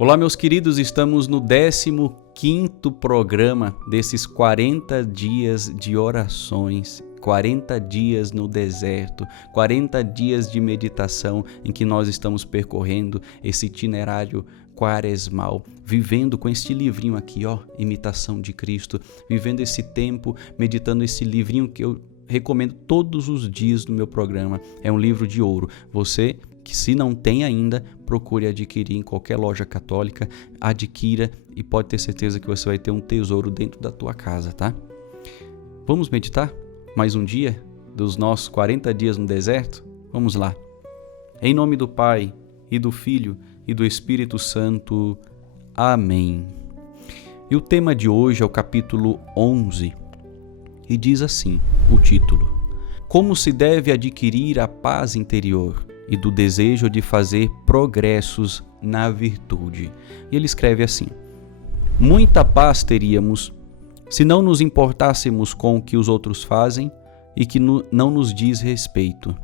Olá, meus queridos, estamos no 15º programa desses 40 dias de orações, 40 dias no deserto, 40 dias de meditação em que nós estamos percorrendo esse itinerário quaresmal, vivendo com este livrinho aqui, Imitação de Cristo, vivendo esse tempo, meditando esse livrinho que eu recomendo todos os dias no meu programa. É um livro de ouro. Você que, se não tem ainda, procure adquirir em qualquer loja católica, adquira e pode ter certeza que você vai ter um tesouro dentro da tua casa, tá? Vamos meditar mais um dia dos nossos 40 dias no deserto? Vamos lá. Em nome do Pai, e do Filho, e do Espírito Santo. Amém. E o tema de hoje é o capítulo 11, e diz assim, o título: Como se deve adquirir a paz interior e do desejo de fazer progressos na virtude. E ele escreve assim: Muita paz teríamos se não nos importássemos com o que os outros fazem e que não nos diz respeito.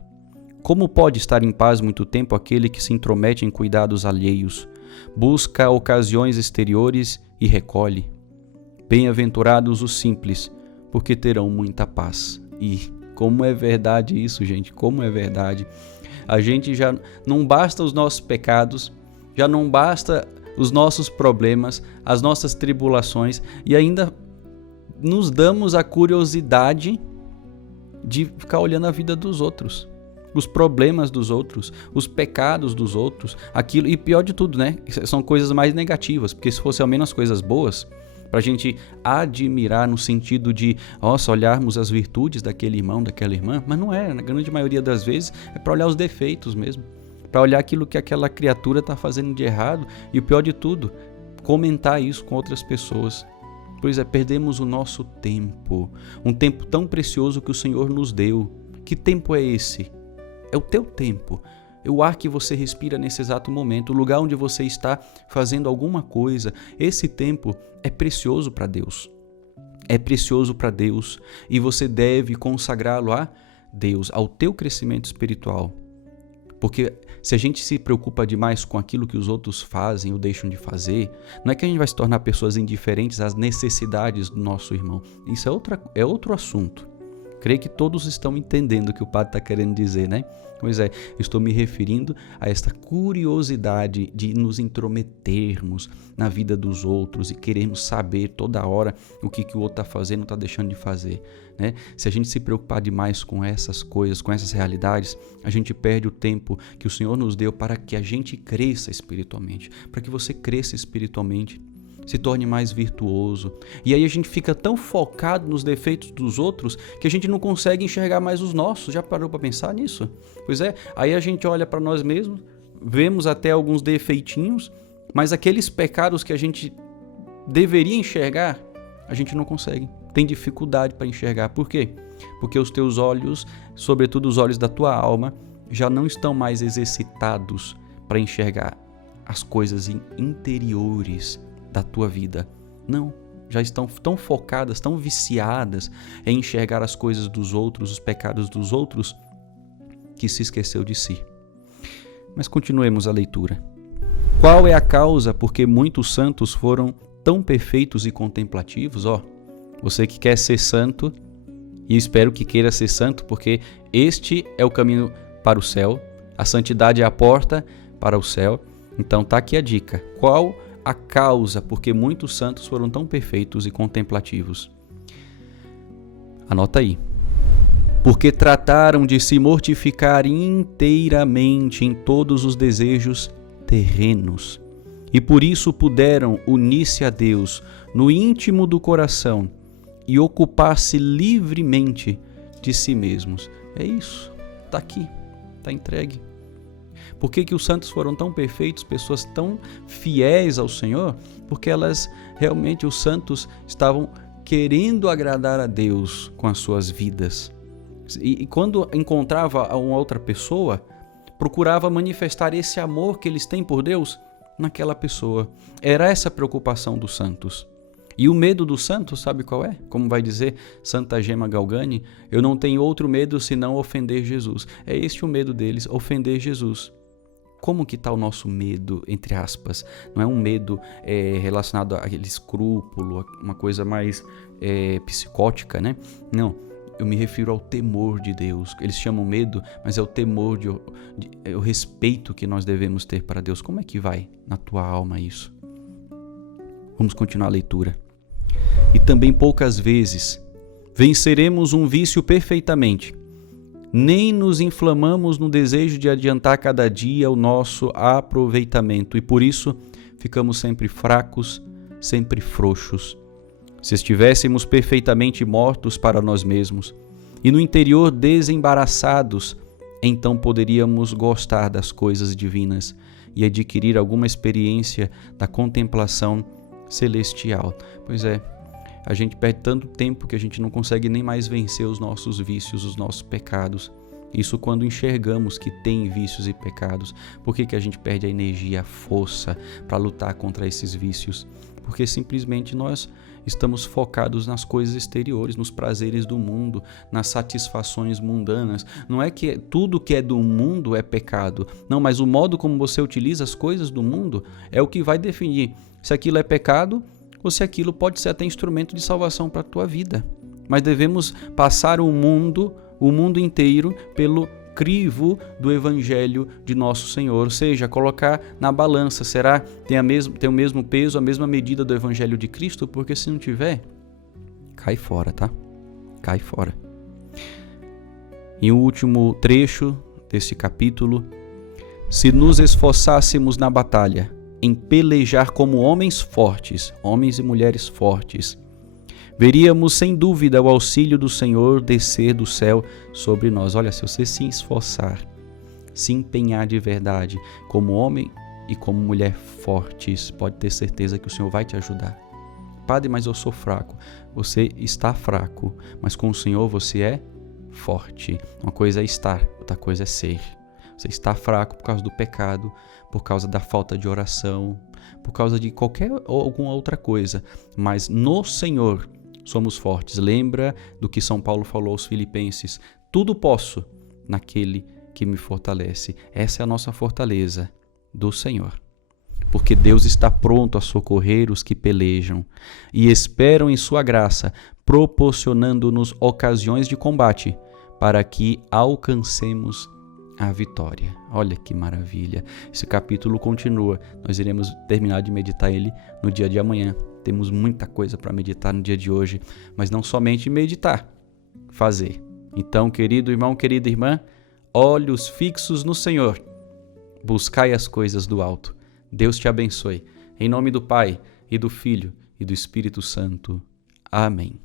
Como pode estar em paz muito tempo aquele que se intromete em cuidados alheios, busca ocasiões exteriores e recolhe? Bem-aventurados os simples, porque terão muita paz. E como é verdade isso, gente, como é verdade. A gente já não basta os nossos pecados, já não basta os nossos problemas, as nossas tribulações, e ainda nos damos a curiosidade de ficar olhando a vida dos outros, os problemas dos outros, os pecados dos outros, aquilo, e pior de tudo, né? São coisas mais negativas, porque se fosse ao menos coisas boas, para a gente admirar no sentido de, olharmos as virtudes daquele irmão, daquela irmã, mas não é, na grande maioria das vezes é para olhar os defeitos mesmo, para olhar aquilo que aquela criatura está fazendo de errado e o pior de tudo, comentar isso com outras pessoas. Pois é, perdemos o nosso tempo, um tempo tão precioso que o Senhor nos deu. Que tempo é esse? É o teu tempo. É o ar que você respira nesse exato momento, o lugar onde você está fazendo alguma coisa. Esse tempo é precioso para Deus. É precioso para Deus e você deve consagrá-lo a Deus, ao teu crescimento espiritual. Porque se a gente se preocupa demais com aquilo que os outros fazem ou deixam de fazer, não é que a gente vai se tornar pessoas indiferentes às necessidades do nosso irmão. Isso é outro assunto. Creio que todos estão entendendo o que o padre está querendo dizer, né? Pois é, estou me referindo a esta curiosidade de nos intrometermos na vida dos outros e queremos saber toda hora o que o outro está fazendo, está deixando de fazer, né? Se a gente se preocupar demais com essas coisas, com essas realidades, a gente perde o tempo que o Senhor nos deu para que a gente cresça espiritualmente, para que você cresça espiritualmente, se torne mais virtuoso. E aí a gente fica tão focado nos defeitos dos outros que a gente não consegue enxergar mais os nossos. Já parou para pensar nisso? Pois é, aí a gente olha para nós mesmos, vemos até alguns defeitinhos, mas aqueles pecados que a gente deveria enxergar, a gente não consegue. Tem dificuldade para enxergar. Por quê? Porque os teus olhos, sobretudo os olhos da tua alma, já não estão mais exercitados para enxergar as coisas interiores da tua vida. Não, já estão tão focadas, tão viciadas em enxergar as coisas dos outros, os pecados dos outros, que se esqueceu de si. Mas continuemos a leitura. Qual é a causa porque muitos santos foram tão perfeitos e contemplativos? Você que quer ser santo, e espero que queira ser santo, porque este é o caminho para o céu, a santidade é a porta para o céu. Então tá aqui a dica. Qual a causa porque muitos santos foram tão perfeitos e contemplativos? Anota aí. Porque trataram de se mortificar inteiramente em todos os desejos terrenos, e por isso puderam unir-se a Deus no íntimo do coração e ocupar-se livremente de si mesmos. É isso, está aqui, está entregue. Por que os santos foram tão perfeitos, pessoas tão fiéis ao Senhor? Porque realmente os santos estavam querendo agradar a Deus com as suas vidas. E quando encontrava uma outra pessoa, procurava manifestar esse amor que eles têm por Deus naquela pessoa. Era essa a preocupação dos santos. E o medo dos santos, sabe qual é? Como vai dizer Santa Gema Galgani, eu não tenho outro medo senão ofender Jesus. É este o medo deles, ofender Jesus. como que está o nosso medo, entre aspas? Não é um medo relacionado àquele escrúpulo, uma coisa mais psicótica, né? Não, eu me refiro ao temor de Deus. Eles chamam medo, mas é o temor, o respeito que nós devemos ter para Deus. Como é que vai na tua alma isso? Vamos continuar a leitura. E também poucas vezes venceremos um vício perfeitamente, nem nos inflamamos no desejo de adiantar cada dia o nosso aproveitamento, e por isso ficamos sempre fracos, sempre frouxos. Se estivéssemos perfeitamente mortos para nós mesmos e no interior desembaraçados, então poderíamos gostar das coisas divinas e adquirir alguma experiência da contemplação celestial. Pois é, a gente perde tanto tempo que a gente não consegue nem mais vencer os nossos vícios, os nossos pecados. Isso quando enxergamos que tem vícios e pecados. Por que a gente perde a energia, a força para lutar contra esses vícios? Porque simplesmente nós estamos focados nas coisas exteriores, nos prazeres do mundo, nas satisfações mundanas. Não é que tudo que é do mundo é pecado. Não, mas o modo como você utiliza as coisas do mundo é o que vai definir se aquilo é pecado ou se aquilo pode ser até instrumento de salvação para a tua vida. Mas devemos passar o mundo inteiro pelo crivo do Evangelho de nosso Senhor, ou seja, colocar na balança, será tem o mesmo peso, a mesma medida do Evangelho de Cristo? Porque se não tiver, cai fora, tá? Cai fora. E o último trecho deste capítulo: se nos esforçássemos na batalha, em pelejar como homens fortes, homens e mulheres fortes, veríamos sem dúvida o auxílio do Senhor descer do céu sobre nós. Olha, se você se esforçar, se empenhar de verdade como homem e como mulher fortes, pode ter certeza que o Senhor vai te ajudar. Padre, mas eu sou fraco. Você está fraco, mas com o Senhor você é forte. Uma coisa é estar, outra coisa é ser. Você está fraco por causa do pecado, por causa da falta de oração, por causa de alguma outra coisa, mas no Senhor somos fortes. Lembra do que São Paulo falou aos Filipenses: tudo posso naquele que me fortalece. Essa é a nossa fortaleza do Senhor. Porque Deus está pronto a socorrer os que pelejam e esperam em sua graça, proporcionando-nos ocasiões de combate para que alcancemos a vitória. Olha que maravilha. Esse capítulo continua. Nós iremos terminar de meditar ele no dia de amanhã. Temos muita coisa para meditar no dia de hoje, mas não somente meditar, fazer. Então, querido irmão, querida irmã, olhos fixos no Senhor. Buscai as coisas do alto. Deus te abençoe. Em nome do Pai, e do Filho, e do Espírito Santo. Amém.